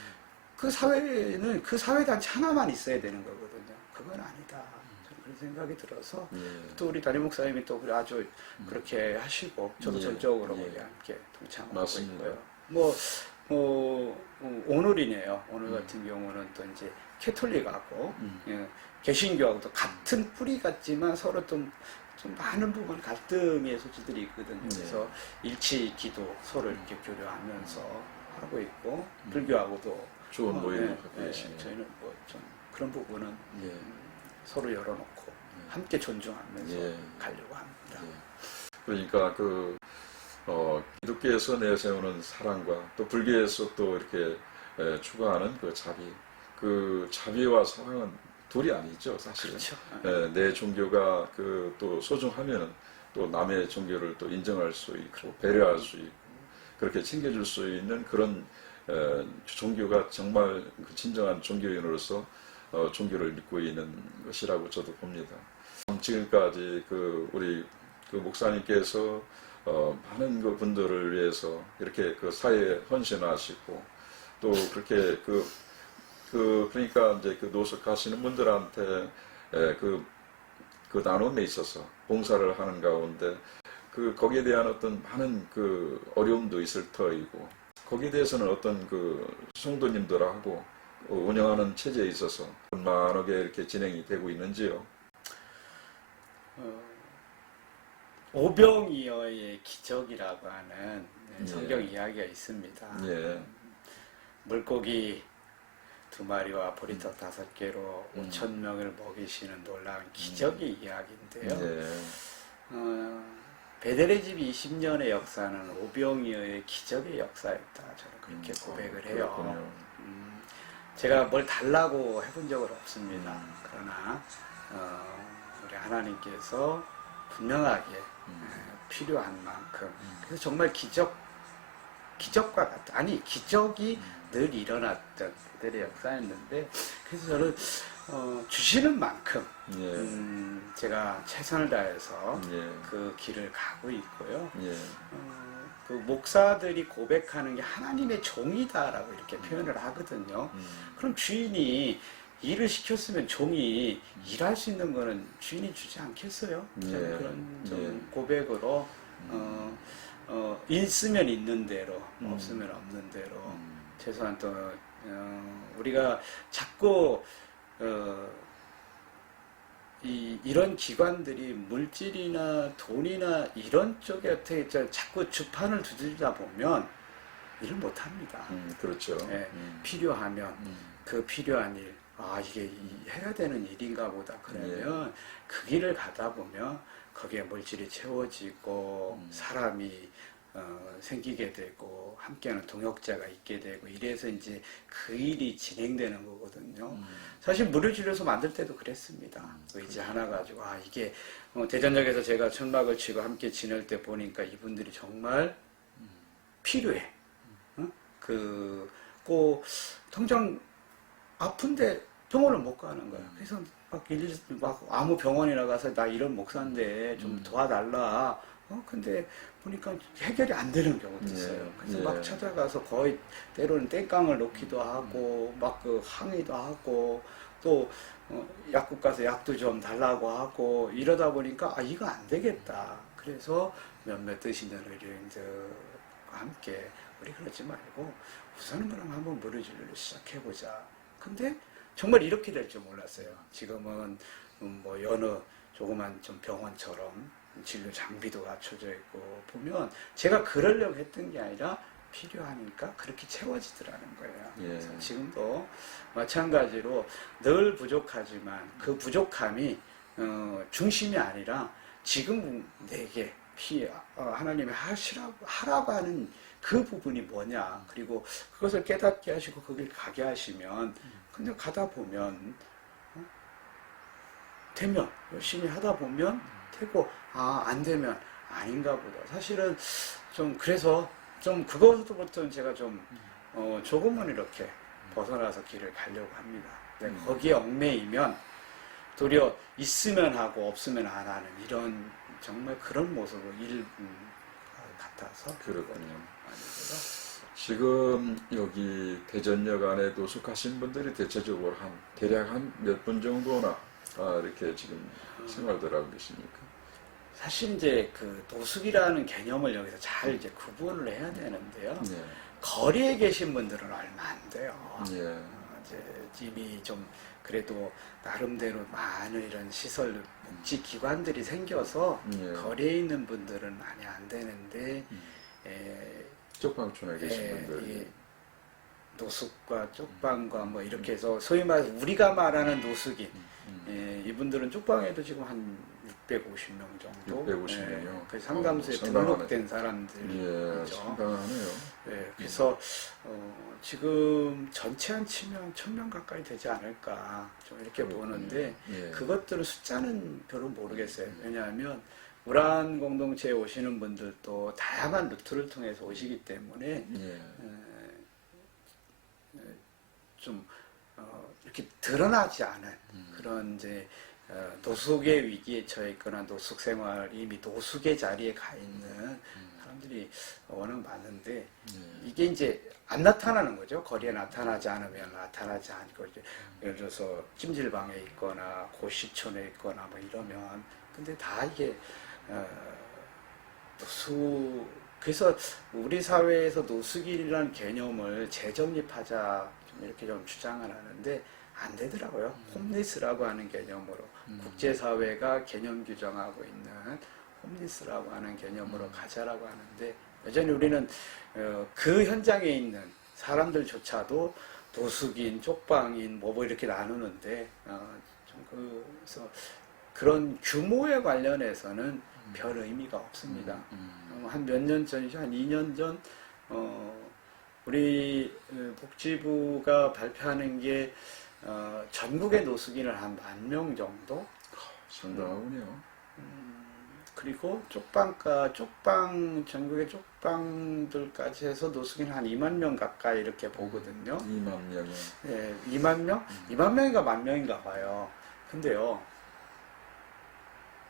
그 사회는 그 사회 단체 하나만 있어야 되는 거거든요. 그건 아니다. 저는 그런 생각이 들어서 예. 또 우리 담임 목사님이 또 아주 그렇게 하시고 저도 예. 전적으로 예. 거기에 함께 동참하고 맞습니다. 있고요. 오늘이네요. 오늘 같은 경우는 또 이제 캐톨릭하고 개신교하고도 같은 뿌리 같지만 서로 좀 많은 부분 갈등의 소지들이 있거든요. 그래서 일치 기도 서로 이렇게 교류하면서 하고 있고 불교하고도 좋은 모임을 갖고 예, 계시네요. 저희는 뭐 좀 그런 부분은 예. 서로 열어놓고 함께 존중하면서 예. 가려고 합니다. 예. 그러니까 기독교에서 내세우는 사랑과 또 불교에서 또 이렇게 추구하는 그 자비와 사랑은 둘이 아니죠, 사실은. 그렇죠. 내 종교가 또 소중하면은 또 남의 종교를 또 인정할 수 있고 배려할 수 있고 그렇게 챙겨줄 수 있는 그런 종교가 정말 그 진정한 종교인으로서 종교를 믿고 있는 것이라고 저도 봅니다. 지금까지 우리 목사님께서 많은 그 분들을 위해서 이렇게 그 사회에 헌신하시고 또 그렇게 그러니까 이제 그 노숙하시는 분들한테 그 나눔에 있어서 봉사를 하는 가운데 거기에 대한 어떤 많은 그 어려움도 있을 터이고 거기에 대해서는 어떤 성도님들하고 운영하는 체제에 있어서 만하게 이렇게 진행이 되고 있는지요? 오병이어의 기적이라고 하는 성경 예. 이야기가 있습니다. 예. 물고기 2마리와 보리떡 5개로 5,000명을 먹이시는 놀라운 기적의 이야기인데요. 예. 베델의 집 20년의 역사는 오병이어의 기적의 역사였다. 저는 그렇게 고백을 해요. 그렇군요. 제가 뭘 달라고 해본 적은 없습니다. 그러나 우리 하나님께서 분명하게 필요한 만큼 그래서 정말 기적과 같다. 아니 기적이 늘 일어났던 그들의 역사였는데 그래서 저는 주시는 만큼 제가 최선을 다해서 예. 그 길을 가고 있고요. 예. 그 목사들이 고백하는 게 하나님의 종이다라고 이렇게 표현을 하거든요. 그럼 주인이 일을 시켰으면 종이 일할 수 있는 거는 주인이 주지 않겠어요? 저는 그런 좀 고백으로 있으면 있는 대로 없으면 없는 대로 최소한 또 우리가 자꾸 이런 기관들이 물질이나 돈이나 이런 쪽에 어떻게 자꾸 주판을 두드리다 보면 일을 못합니다. 그렇죠. 네, 필요하면 그 필요한 일, 이게 해야 되는 일인가 보다. 그러면 그 길을 가다 보면 거기에 물질이 채워지고 사람이 생기게 되고 함께하는 동역자가 있게 되고 이래서 이제 그 일이 진행되는 거거든요. 사실 무료진료소 만들 때도 그랬습니다. 의지 하나 가지고 이게 대전역에서 제가 천막을 치고 함께 지낼 때 보니까 이분들이 정말 필요해. 꼭 통장 아픈데 병원을 못 가는 거야. 그래서 막 아무 병원이나 가서 나 이런 목사인데 좀 도와달라. 근데 보니까 해결이 안 되는 경우도 있어요. 그래서 막 찾아가서 거의 때로는 땡깡을 놓기도 하고 막 그 항의도 하고 또 약국 가서 약도 좀 달라고 하고 이러다 보니까 이거 안 되겠다. 그래서 몇몇 드시는 의료인들과 함께 우리 그러지 말고 우선은 그럼 한번 무료진료를 시작해보자. 근데 정말 이렇게 될 줄 몰랐어요. 지금은 뭐 여느 조그만 좀 병원처럼 진료 장비도 갖춰져 있고 보면 제가 그러려고 했던 게 아니라 필요하니까 그렇게 채워지더라는 거예요. 그래서 지금도 마찬가지로 늘 부족하지만 그 부족함이 중심이 아니라 지금 내게 하나님이 하라고 하는 그 부분이 뭐냐. 그리고 그것을 깨닫게 하시고 거길 가게 하시면 근데 가다 보면 되면 열심히 하다 보면 되고 안 되면 아닌가 보다. 사실은 좀 그래서 좀 그것부터 제가 좀 조금은 이렇게 벗어나서 길을 가려고 합니다. 거기에 얽매이면 도리어 있으면 하고 없으면 안 하는 이런 정말 그런 모습을 같아서 그렇군요. 지금 여기 대전역 안에 노숙하신 분들이 대체적으로 대략 한 몇 분 정도나 이렇게 지금 생활들 하고 계십니까? 사실 이제 그 노숙이라는 개념을 여기서 잘 이제 구분을 해야 되는데요. 거리에 계신 분들은 얼마 안 돼요. 이제 이미 좀 그래도 나름대로 많은 이런 시설 복지 기관들이 생겨서 거리에 있는 분들은 많이 안 되는데 쪽방촌에 계신 분들 노숙과 쪽방과 뭐 이렇게 해서 소위 말해서 우리가 말하는 노숙인 이분들은 쪽방에도 지금 한 650명 정도 650명이요? 그 상담소에 등록된 사람들이죠. 상당하네요. 그래서 지금 전체 한 치면 1000명 가까이 되지 않을까 좀 이렇게 보는데 그것들은 숫자는 별로 모르겠어요. 왜냐하면 우란 공동체에 오시는 분들도 다양한 루트를 통해서 오시기 때문에 좀 이렇게 드러나지 않은 그런 이제 노숙의 위기에 처해 있거나 노숙 생활이 이미 노숙의 자리에 가 있는 사람들이 워낙 많은데 이게 이제 안 나타나는 거죠. 거리에 나타나지 않으면 나타나지 않고 이제 예를 들어서 찜질방에 있거나 고시촌에 있거나 뭐 이러면 근데 다 이게 그래서 우리 사회에서 노숙이라는 개념을 재정립하자 좀 이렇게 좀 주장을 하는데 안 되더라고요. 홈리스라고 하는 개념으로 국제사회가 개념 규정하고 있는 홈리스라고 하는 개념으로 가자라고 하는데 여전히 우리는 그 현장에 있는 사람들조차도 노숙인, 쪽방인 뭐 이렇게 나누는데 그래서 그런 규모에 관련해서는 별 의미가 없습니다. 한 몇 년 전이죠. 한 2년 전 우리 복지부가 발표하는 게 전국의 노숙인을 한 10,000명 정도? 상당하군요. 그리고 전국의 쪽방들까지 해서 노숙인 한 20,000명 가까이 이렇게 보거든요. 2만 명이요. 네, 2만 명? 2만 명인가 10,000명인가 봐요. 근데요,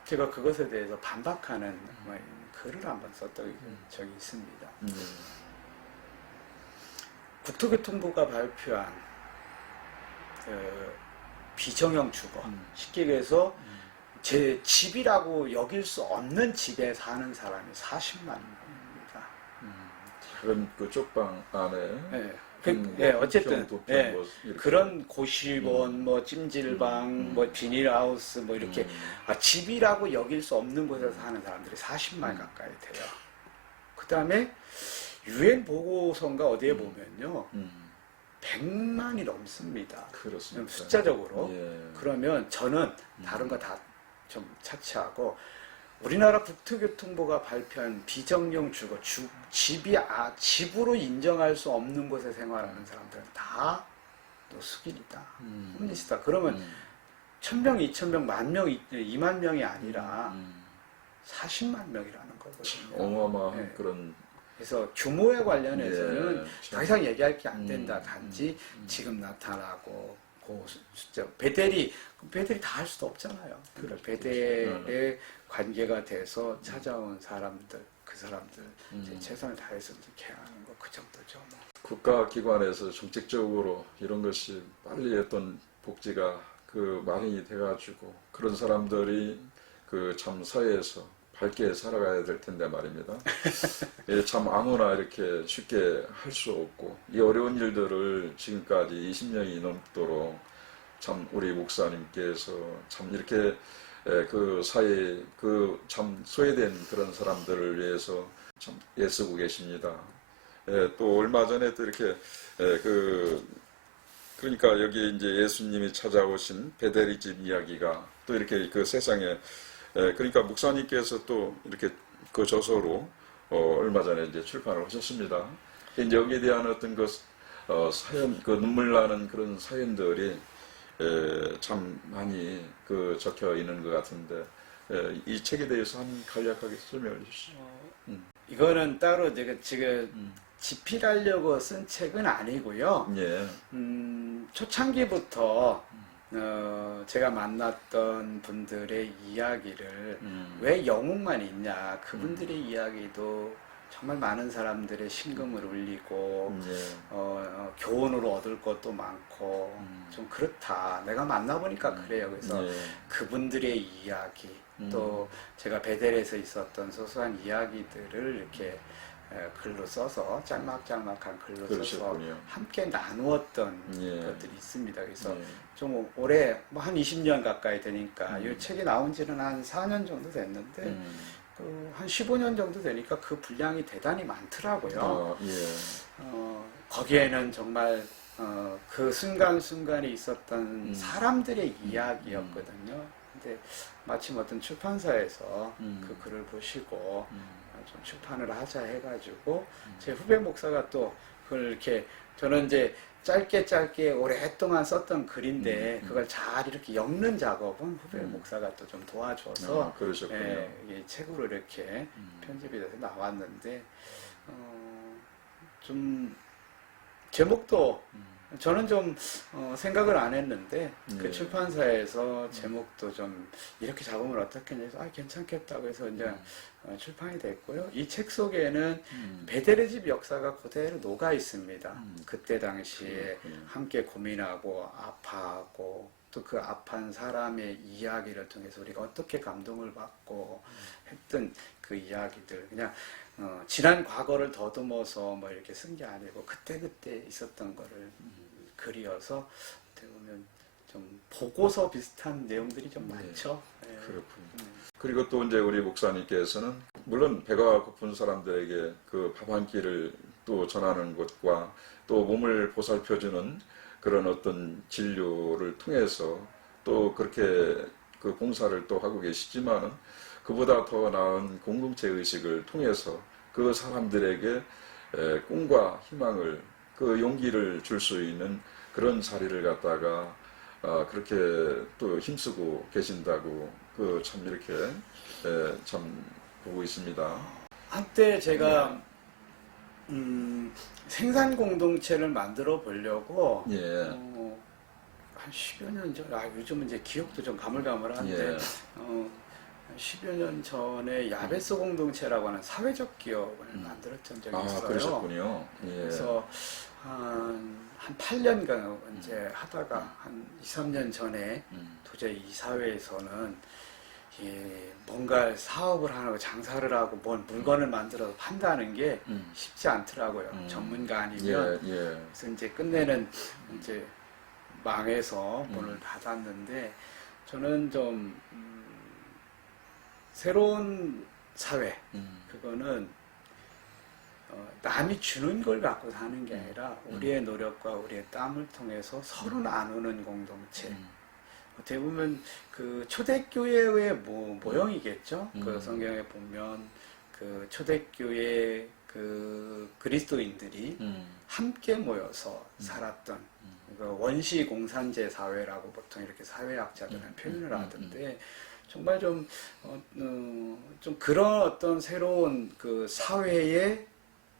제가 그것에 대해서 반박하는 글을 한번 썼던 적이 있습니다. 국토교통부가 발표한 비정형 주거, 쉽게 얘기해서 제 집이라고 여길 수 없는 집에 사는 사람이 40만 명입니다. 그런 그 쪽방 안에 어쨌든 그런 고시원, 음. 뭐 찜질방, 뭐 비닐하우스, 뭐 이렇게 집이라고 여길 수 없는 곳에서 사는 사람들이 40만 가까이 돼요. 그 다음에 유엔 보고서인가 어디에 보면요, 100만이 넘습니다. 그렇습니다. 숫자적으로. 그러면 저는 다른 거 다 좀 차치하고 우리나라 국토교통부가 발표한 비정령 주거, 집으로 인정할 수 없는 곳에 생활하는 사람들은 다 노숙인이다, 홈리스다. 그러면 1,000명, 2,000명, 10,000명, 2만 명이 아니라 40만 명이라는 거거든요. 어마어마한 네. 그런 그래서 규모에 관련해서는 예, 더 이상 얘기할 게 안 된다. 단지 지금 나타나고 그 숫자 배들이 다 할 수도 없잖아요. 그러니까 배들의 관계가 돼서 찾아온 사람들, 그 사람들 이제 최선을 다해서 이렇게 하는 거 그 정도죠. 뭐. 국가기관에서 정책적으로 이런 것이 빨리 어떤 복지가 그 마련이 돼가지고 그런 사람들이 그 참 사회에서 밝게 살아가야 될 텐데 말입니다. 예, 참 아무나 이렇게 쉽게 할 수 없고 이 어려운 일들을 지금까지 20년이 넘도록 참 우리 목사님께서 참 이렇게 그 사회 그 참 소외된 그런 사람들을 위해서 참 애쓰고 계십니다. 또 얼마 전에 또 이렇게 그러니까 여기 이제 예수님이 찾아오신 베델의 집 이야기가 또 이렇게 그 세상에 그러니까 목사님께서 또 이렇게 그 저서로 얼마 전에 이제 출판을 하셨습니다. 이제 여기에 대한 어떤 그 사연, 그 눈물 나는 그런 사연들이 참 많이 그 적혀 있는 것 같은데 이 책에 대해서 한 간략하게 설명해 주시죠. 이거는 따로 내가 지금 집필하려고 쓴 책은 아니고요. 예. 초창기부터 제가 만났던 분들의 이야기를 왜 영웅만 있냐, 그분들의 이야기도 정말 많은 사람들의 심금을 울리고 교훈으로 얻을 것도 많고 좀 그렇다. 내가 만나보니까 그래요. 그래서 그분들의 이야기 또 제가 베델에서 있었던 소소한 이야기들을 이렇게 글로 써서 짤막짤막한 글로 그러셨군요. 써서 함께 나누었던 예. 것들이 있습니다. 그래서 좀 올해 뭐 한 20년 가까이 되니까 이 책이 나온 지는 한 4년 정도 됐는데 한 15년 정도 되니까 그 분량이 대단히 많더라고요. 거기에는 정말 그 순간순간에 있었던 사람들의 이야기였거든요. 근데 마침 어떤 출판사에서 그 글을 보시고 좀 출판을 하자 해가지고 제 후배 목사가 또 그걸 이렇게 저는 이제 짧게 오랫동안 썼던 글인데 그걸 잘 이렇게 엮는 작업은 후배 목사가 또 좀 도와줘서 그러셨군요. 이 책으로 이렇게 편집이 돼서 나왔는데 좀 제목도 저는 좀 생각을 안 했는데 그 출판사에서 제목도 좀 이렇게 잡으면 어떻겠냐 해서 괜찮겠다고 해서 이제 출판이 됐고요. 이 책 속에는 베델의 집 역사가 그대로 녹아 있습니다. 그때 당시에 함께 고민하고 아파하고 또 그 아파한 사람의 이야기를 통해서 우리가 어떻게 감동을 받고 했던 그 이야기들 그냥 지난 과거를 더듬어서 뭐 이렇게 쓴 게 아니고 그때 있었던 거를 글이어서 어떻게 보면 좀 보고서 비슷한 내용들이 좀 많죠. 그렇군요. 그리고 또 이제 우리 목사님께서는 물론 배가 고픈 사람들에게 그 밥 한 끼를 또 전하는 것과 또 몸을 보살펴주는 그런 어떤 진료를 통해서 또 그렇게 그 봉사를 또 하고 계시지만은 그보다 더 나은 공동체 의식을 통해서 그 사람들에게 꿈과 희망을 그 용기를 줄 수 있는 그런 자리를 갖다가 그렇게 또 힘쓰고 계신다고 그 참 이렇게 참 보고 있습니다. 한때 제가 생산 공동체를 만들어 보려고 한 10여 년 전, 요즘은 이제 기억도 좀 가물가물한데 10여 년 전에 야베스 공동체라고 하는 사회적 기업을 만들었던 적이 있어요. 그러셨군요. 그래서 한 8년간 이제 하다가 한 2, 3년 전에 도저히 이 사회에서는 뭔가 사업을 하고 장사를 하고 뭔 물건을 만들어서 판다는 게 쉽지 않더라고요. 전문가 아니면. 그래서 이제 끝내는 이제 망해서 문을 닫았는데 저는 좀 새로운 사회 그거는 남이 주는 걸 갖고 사는 게 아니라 우리의 노력과 우리의 땀을 통해서 서로 나누는 공동체 어떻게 보면 그 초대교회의 모형이겠죠. 그 음. 성경에 보면 그 초대교회 그 그리스도인들이 함께 모여서 살았던 그 원시 공산제 사회라고 보통 이렇게 사회학자들은 표현을 하던데 정말 좀 그런 어떤 새로운 그 사회의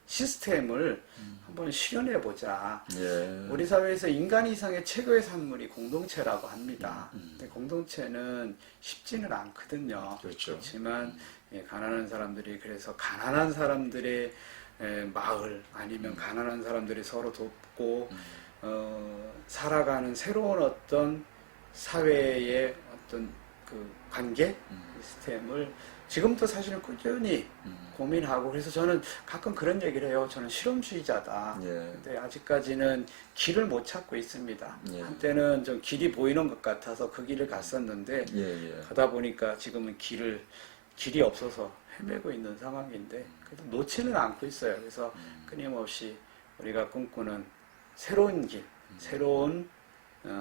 시스템을 한번 실현해 보자. 예. 우리 사회에서 인간 이상의 최고의 산물이 공동체라고 합니다. 근데 공동체는 쉽지는 않거든요. 그렇죠. 그렇지만 예, 가난한 사람들이 그래서 가난한 사람들의 마을 아니면 가난한 사람들이 서로 돕고 살아가는 새로운 어떤 사회의 어떤 그 관계 시스템을 지금도 사실은 꾸준히 고민하고 그래서 저는 가끔 그런 얘기를 해요. 저는 실험주의자다. 예. 근데 아직까지는 길을 못 찾고 있습니다. 예. 한때는 좀 길이 보이는 것 같아서 그 길을 갔었는데 예, 예. 가다 보니까 지금은 길이 없어서 헤매고 있는 상황인데 그래도 놓지는 않고 있어요. 그래서 끊임없이 우리가 꿈꾸는 새로운 길, 새로운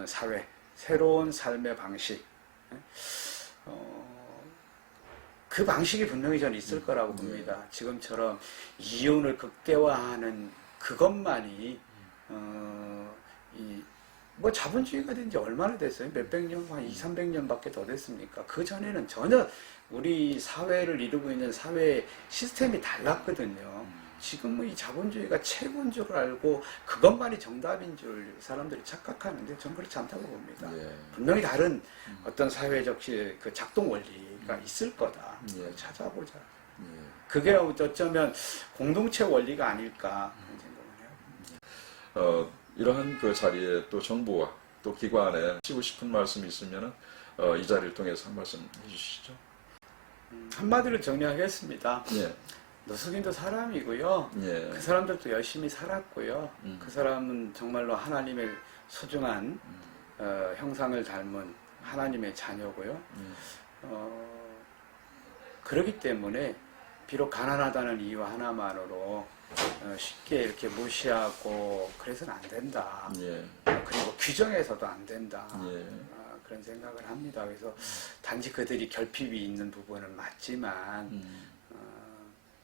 사회, 새로운 삶의 방식 그 방식이 분명히 저는 있을 거라고 봅니다. 지금처럼 이혼을 극대화하는 그것만이 뭐 자본주의가 된 지 얼마나 됐어요? 몇백 년, 한 200~300년밖에 더 됐습니까? 그 전에는 전혀 우리 사회를 이루고 있는 사회 시스템이 달랐거든요. 지금은 이 자본주의가 최고인 줄 알고 그것만이 정답인 줄 사람들이 착각하는데 저는 그렇지 않다고 봅니다. 예. 분명히 다른 어떤 사회적 그 작동 원리가 있을 거다. 예. 찾아보자. 예. 그게 어쩌면 공동체 원리가 아닐까 그런 생각을 해요. 이러한 그 자리에 또 정부와 또 기관에 하시고 싶은 말씀이 있으면 이 자리를 통해서 한 말씀 해주시죠. 한마디로 정리하겠습니다. 예. 노숙인도 사람이고요. 예. 그 사람들도 열심히 살았고요. 그 사람은 정말로 하나님의 소중한 형상을 닮은 하나님의 자녀고요. 그렇기 때문에 비록 가난하다는 이유 하나만으로 쉽게 이렇게 무시하고 그래서는 안 된다. 예. 그리고 규정해서도 안 된다. 예. 그런 생각을 합니다. 그래서 단지 그들이 결핍이 있는 부분은 맞지만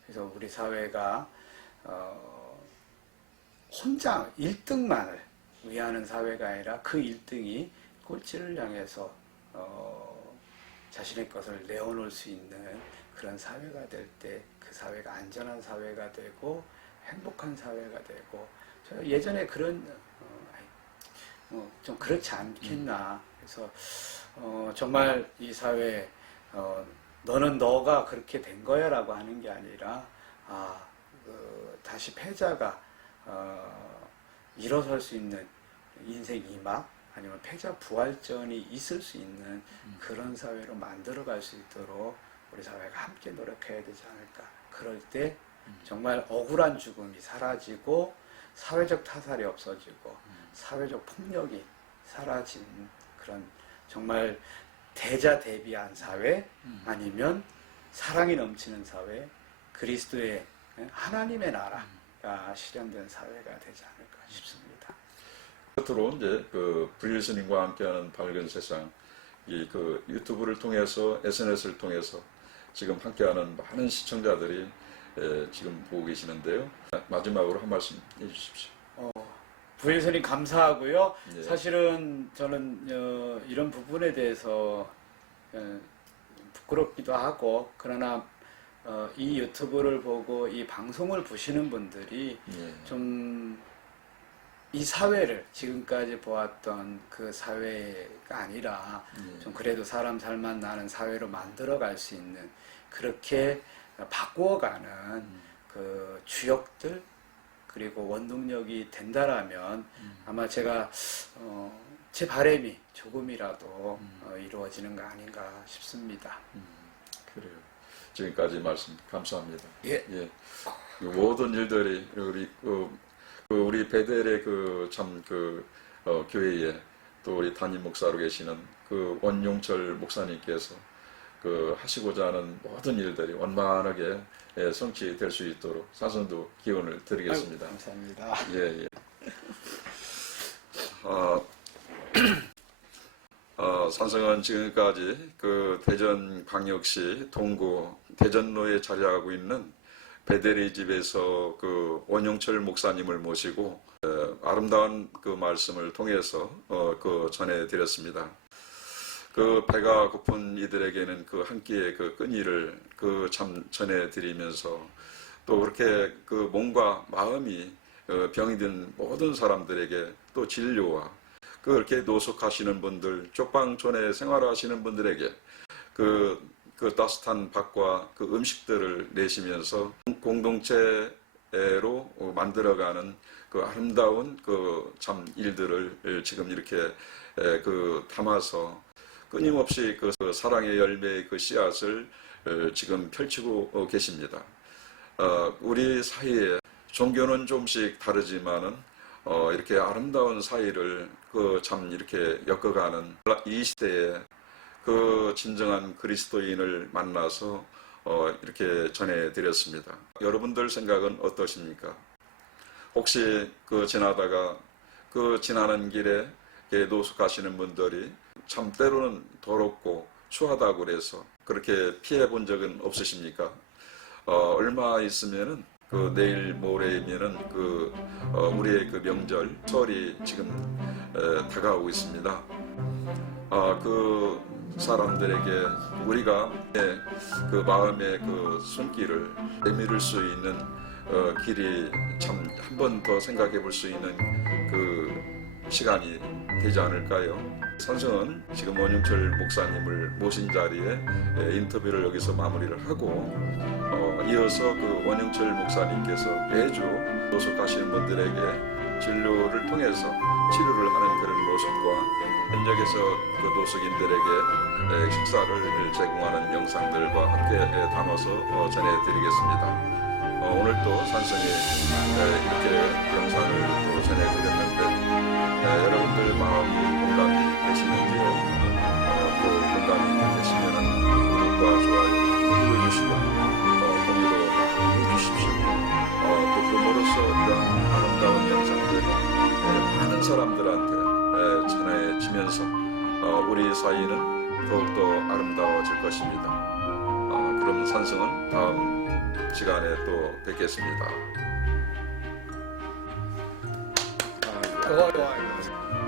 그래서 우리 사회가 혼자 1등만을 위하는 사회가 아니라 그 1등이 꼴찌를 향해서 자신의 것을 내어놓을 수 있는 그런 사회가 될 때 그 사회가 안전한 사회가 되고 행복한 사회가 되고 저 예전에 그런 좀 그렇지 않겠나. 그래서 정말 이 사회 너는 너가 그렇게 된 거야라고 하는 게 아니라 다시 패자가 일어설 수 있는 인생 이막 아니면 패자 부활전이 있을 수 있는 그런 사회로 만들어갈 수 있도록 우리 사회가 함께 노력해야 되지 않을까. 그럴 때 정말 억울한 죽음이 사라지고 사회적 타살이 없어지고 사회적 폭력이 사라진 그런 정말 대자대비한 사회 아니면 사랑이 넘치는 사회 그리스도의 하나님의 나라가 실현된 사회가 되지 않을까 싶습니다. 끝으로 이제 그 브릴스님과 함께하는 밝은 세상 이 그 유튜브를 통해서 SNS를 통해서 지금 함께하는 많은 시청자들이 지금 보고 계시는데요. 마지막으로 한 말씀 해주십시오. 부일선님 감사하고요. 예. 사실은 저는 이런 부분에 대해서 부끄럽기도 하고 그러나 이 유튜브를 보고 이 방송을 보시는 분들이 예. 좀 이 사회를 지금까지 보았던 그 사회가 아니라 좀 그래도 사람 살만 나는 사회로 만들어갈 수 있는 그렇게 바꾸어가는 그 주역들 그리고 원동력이 된다라면 아마 제가 제 바람이 조금이라도 이루어지는 거 아닌가 싶습니다. 그래요. 지금까지 말씀 감사합니다. 예. 예. 그 모든 일들이 우리 베델의 교회에 또 우리 담임 목사로 계시는 그 원용철 목사님께서 하시고자 하는 모든 일들이 원만하게 성취될 수 있도록 사선도 기원을 드리겠습니다. 아이고, 감사합니다. 예, 예. 산성은 지금까지 그 대전광역시 동구 대전로에 자리하고 있는 베데리 집에서 그 원영철 목사님을 모시고 아름다운 그 말씀을 통해서 그 전해드렸습니다. 그 배가 고픈 이들에게는 그 한 끼의 그 끈이를 그 참 전해드리면서 또 그렇게 그 몸과 마음이 병이 든 모든 사람들에게 또 진료와 그렇게 노숙하시는 분들, 쪽방촌에 생활하시는 분들에게 그 따뜻한 밥과 그 음식들을 내시면서 공동체로 만들어가는 그 아름다운 그 참 일들을 지금 이렇게 그 담아서 끊임없이 그 사랑의 열매의 그 씨앗을 지금 펼치고 계십니다. 우리 사이에 종교는 좀씩 다르지만은 이렇게 아름다운 사이를 그 참 이렇게 엮어가는 이 시대에 그 진정한 그리스도인을 만나서 이렇게 전해드렸습니다. 여러분들 생각은 어떠십니까? 혹시 그 지나다가 그 지나는 길에 노숙하시는 분들이 참 때로는 더럽고 추하다고 그래서 그렇게 피해 본 적은 없으십니까? 얼마 있으면은 그 내일 모레이면은 우리의 그 명절 설이 지금 다가오고 있습니다. 그 사람들에게 우리가 그 마음의 그 손길을 내밀을 수 있는 길이 참 한 번 더 생각해 볼 수 있는 그 시간이 되지 않을까요? 산성은 지금 원영철 목사님을 모신 자리에 인터뷰를 여기서 마무리를 하고 이어서 그 원영철 목사님께서 매주 노숙하시는 분들에게 진료를 통해서 치료를 하는 그런 모습과 현역에서 그 노숙인들에게 식사를 제공하는 영상들과 함께 담아서 전해드리겠습니다. 오늘도 산성에 이렇게 영상을 또 전해드렸는데 여러분들 마음이 공감이 되시는지요? 또 공감이 되시면 구독과 좋아요 눌러주시고 공유도 많이 해주십시오. 또 그로써 이러한 아름다운 영상들이 많은 사람들한테 전해지면서 우리 사이는 더욱더 아름다워질 것입니다. 그럼 산성은 다음 시간에 또 뵙겠습니다. 좋아요.